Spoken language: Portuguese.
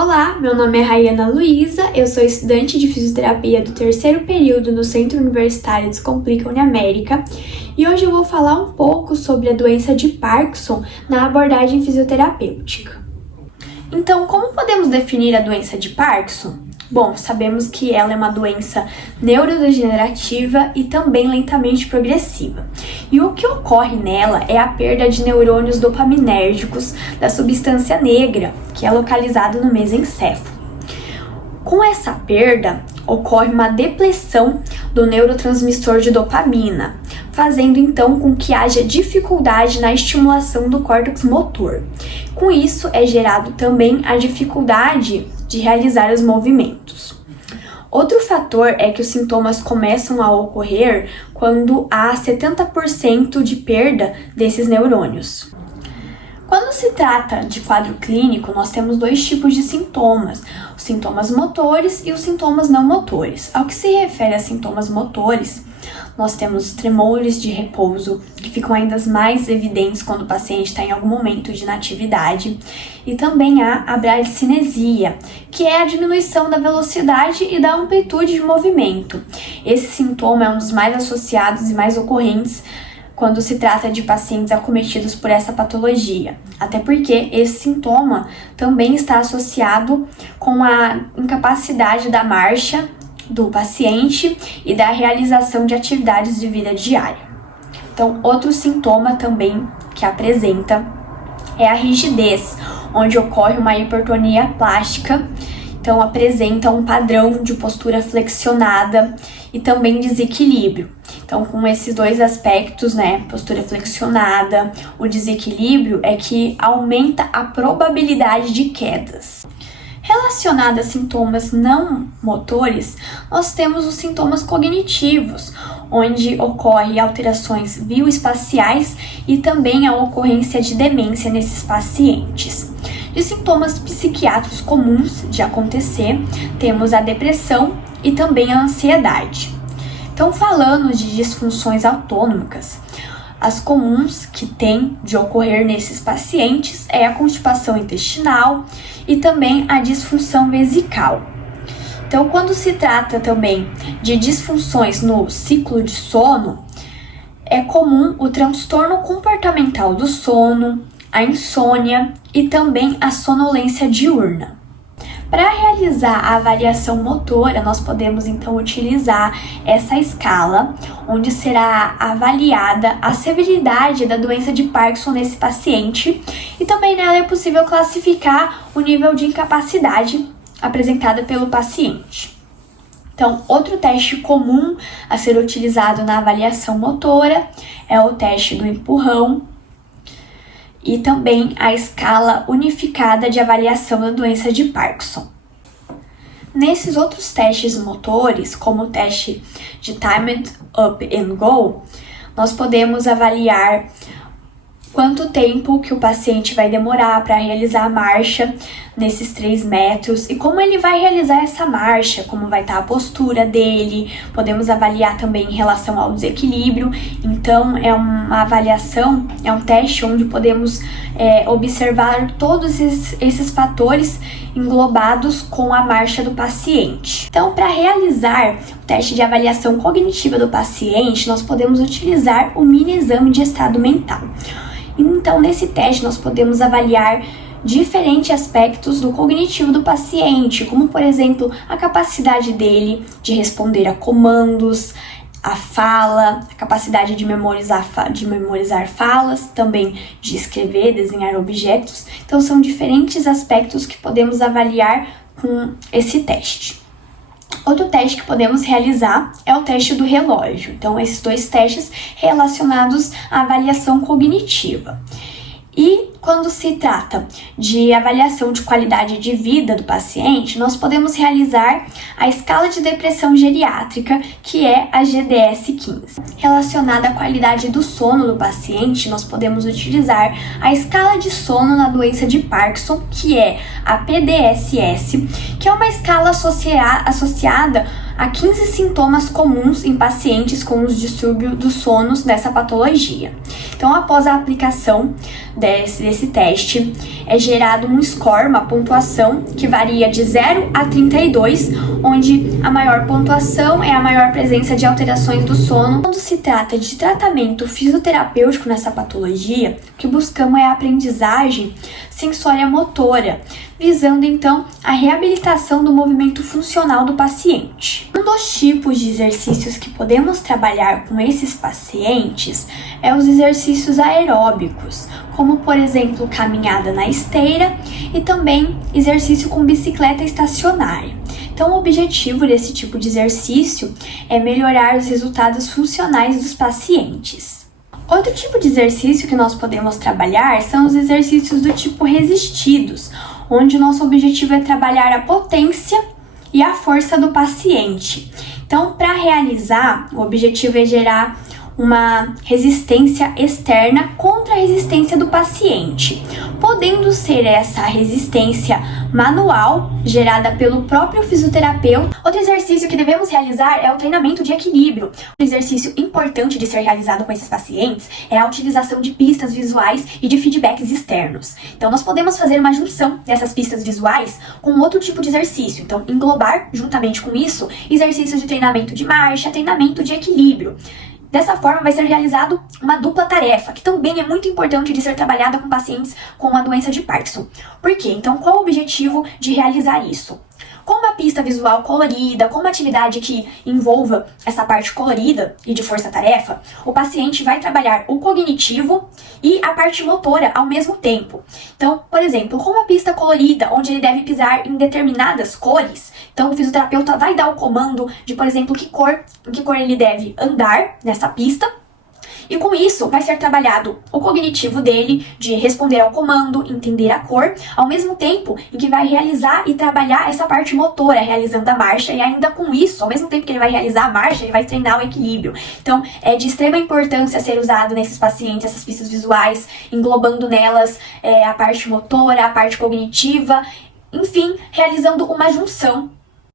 Olá, meu nome é Rayana Luiza, eu sou estudante de fisioterapia do terceiro período no Centro Universitário Descomplica Uniamérica e hoje eu vou falar um pouco sobre a doença de Parkinson na abordagem fisioterapêutica. Então, como podemos definir a doença de Parkinson? Bom, sabemos que ela é uma doença neurodegenerativa e também lentamente progressiva. E o que ocorre nela é a perda de neurônios dopaminérgicos da substância negra, que é localizado no mesencéfalo. Com essa perda, ocorre uma depressão do neurotransmissor de dopamina, fazendo então com que haja dificuldade na estimulação do córtex motor. Com isso, é gerado também a dificuldade de realizar os movimentos. Outro fator é que os sintomas começam a ocorrer quando há 70% de perda desses neurônios. Quando se trata de quadro clínico, nós temos dois tipos de sintomas, os sintomas motores e os sintomas não motores. Ao que se refere a sintomas motores, nós temos tremores de repouso, que ficam ainda mais evidentes quando o paciente está em algum momento de inatividade, e também há a bradicinesia, que é a diminuição da velocidade e da amplitude de movimento. Esse sintoma é um dos mais associados e mais ocorrentes quando se trata de pacientes acometidos por essa patologia, até porque esse sintoma também está associado com a incapacidade da marcha do paciente e da realização de atividades de vida diária. Então, outro sintoma também que apresenta é a rigidez, onde ocorre uma hipertonia plástica, então apresenta um padrão de postura flexionada e também desequilíbrio. Então, com esses dois aspectos, postura flexionada, o desequilíbrio é que aumenta a probabilidade de quedas. Relacionado a sintomas não motores, nós temos os sintomas cognitivos, onde ocorrem alterações bioespaciais e também a ocorrência de demência nesses pacientes. De sintomas psiquiátricos comuns de acontecer, temos a depressão e também a ansiedade. Então, falando de disfunções autônomas, as comuns que têm de ocorrer nesses pacientes é a constipação intestinal e também a disfunção vesical. Então, quando se trata também de disfunções no ciclo de sono, é comum o transtorno comportamental do sono, a insônia e também a sonolência diurna. Para realizar a avaliação motora, nós podemos então utilizar essa escala, onde será avaliada a severidade da doença de Parkinson nesse paciente e também nela é possível classificar o nível de incapacidade apresentada pelo paciente. Então, outro teste comum a ser utilizado na avaliação motora é o teste do empurrão e também a escala unificada de avaliação da doença de Parkinson. Nesses outros testes motores, como o teste de Timed Up and Go, nós podemos avaliar quanto tempo que o paciente vai demorar para realizar a marcha nesses 3 metros e como ele vai realizar essa marcha, como vai estar a postura dele. Podemos avaliar também em relação ao desequilíbrio. Então, é uma avaliação, é um teste onde podemos observar todos esses fatores englobados com a marcha do paciente. Então, para realizar o teste de avaliação cognitiva do paciente, nós podemos utilizar o mini exame de estado mental. Então, nesse teste, nós podemos avaliar diferentes aspectos do cognitivo do paciente, como, por exemplo, a capacidade dele de responder a comandos, a fala, a capacidade de memorizar falas, também de escrever, desenhar objetos. Então, são diferentes aspectos que podemos avaliar com esse teste. Outro teste que podemos realizar é o teste do relógio. Então, esses dois testes relacionados à avaliação cognitiva. E quando se trata de avaliação de qualidade de vida do paciente, nós podemos realizar a escala de depressão geriátrica, que é a GDS-15. Relacionada à qualidade do sono do paciente, nós podemos utilizar a escala de sono na doença de Parkinson, que é a PDSS, que é uma escala associada a 15 sintomas comuns em pacientes com os distúrbios do sono dessa patologia. Então, após a aplicação desse teste, é gerado um score, uma pontuação que varia de 0 a 32, onde a maior pontuação é a maior presença de alterações do sono. Quando se trata de tratamento fisioterapêutico nessa patologia, o que buscamos é a aprendizagem sensória-motora, visando então a reabilitação do movimento funcional do paciente. Um dos tipos de exercícios que podemos trabalhar com esses pacientes é os exercícios aeróbicos, como por exemplo caminhada na esteira e também exercício com bicicleta estacionária. Então, o objetivo desse tipo de exercício é melhorar os resultados funcionais dos pacientes. Outro tipo de exercício que nós podemos trabalhar são os exercícios do tipo resistidos, onde o nosso objetivo é trabalhar a potência e a força do paciente. Então, para realizar, o objetivo é gerar uma resistência externa contra a resistência do paciente, podendo ser essa resistência manual, gerada pelo próprio fisioterapeuta. Outro exercício que devemos realizar é o treinamento de equilíbrio. Um exercício importante de ser realizado com esses pacientes é a utilização de pistas visuais e de feedbacks externos. Então, nós podemos fazer uma junção dessas pistas visuais com outro tipo de exercício. Então, englobar, juntamente com isso, exercícios de treinamento de marcha, treinamento de equilíbrio. Dessa forma, vai ser realizado uma dupla tarefa, que também é muito importante de ser trabalhada com pacientes com a doença de Parkinson. Por quê? Então, qual o objetivo de realizar isso? Com uma pista visual colorida, com uma atividade que envolva essa parte colorida e de força-tarefa, o paciente vai trabalhar o cognitivo e a parte motora ao mesmo tempo. Então, por exemplo, com uma pista colorida, onde ele deve pisar em determinadas cores, então o fisioterapeuta vai dar o comando de, por exemplo, em que cor ele deve andar nessa pista. E com isso vai ser trabalhado o cognitivo dele de responder ao comando, entender a cor, ao mesmo tempo em que vai realizar e trabalhar essa parte motora, realizando a marcha, e ainda com isso, ao mesmo tempo que ele vai realizar a marcha, ele vai treinar o equilíbrio. Então, é de extrema importância ser usado nesses pacientes, essas pistas visuais, englobando nelas a parte motora, a parte cognitiva, enfim, realizando uma junção